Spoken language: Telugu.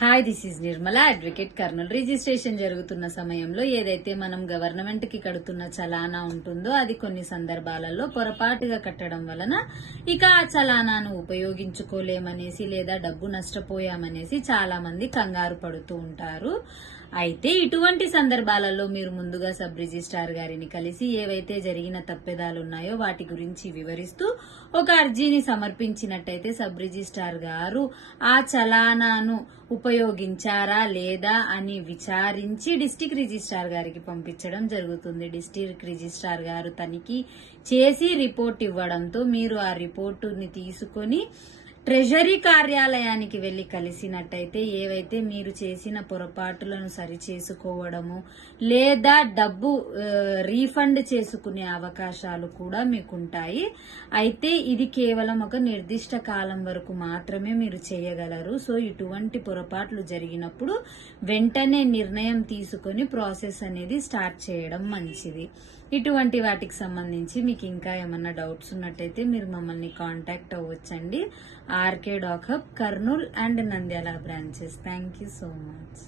Hi, this is Nirmala, advocate Kurnool. Registration జరుగుతున్న సమయంలో ఏదైతే మనం గవర్నమెంట్ కి కడుతున్న చలానా ఉంటుందో అది కొన్ని సందర్భాలలో పొరపాటుగా కట్టడం వలన ఇక ఆ చలానాను ఉపయోగించుకోలేమనేసి లేదా డబ్బు నష్టపోయామనేసి చాలా మంది కంగారు పడుతూ ఉంటారు. అయితే ఇటువంటి సందర్భాలలో మీరు ముందుగా సబ్ రిజిస్ట్రార్ గారిని కలిసి ఏవైతే జరిగిన తప్పిదాలు ఉన్నాయో వాటి గురించి వివరిస్తూ ఒక అర్జీని సమర్పించినట్టయితే సబ్ రిజిస్ట్రార్ గారు ఆ చలానాను ఉపయోగించారా లేదా అని విచారించి డిస్టిక్ రిజిస్ట్రార్ గారికి పంపించడం జరుగుతుంది. డిస్టిక్ రిజిస్ట్రార్ గారు తనిఖీ చేసి రిపోర్ట్ ఇవ్వడంతో మీరు ఆ రిపోర్టుని తీసుకొని ట్రెజరీ కార్యాలయానికి వెళ్లి కలిసినట్టయితే ఏవైతే మీరు చేసిన పొరపాటులను సరిచేసుకోవడము లేదా డబ్బు రీఫండ్ చేసుకునే అవకాశాలు కూడా మీకుంటాయి. అయితే ఇది కేవలం ఒక నిర్దిష్ట కాలం వరకు మాత్రమే మీరు చేయగలరు. సో ఇటువంటి పొరపాట్లు జరిగినప్పుడు వెంటనే నిర్ణయం తీసుకొని ప్రాసెస్ అనేది స్టార్ట్ చేయడం మంచిది. ఇటువంటి వాటికి సంబంధించి మీకు ఇంకా ఏమన్నా డౌట్స్ ఉన్నట్టయితే మీరు మమ్మల్ని కాంటాక్ట్ అవ్వచ్చండి. RK doc hub, Kurnool and Nandyal branches. Thank you so much.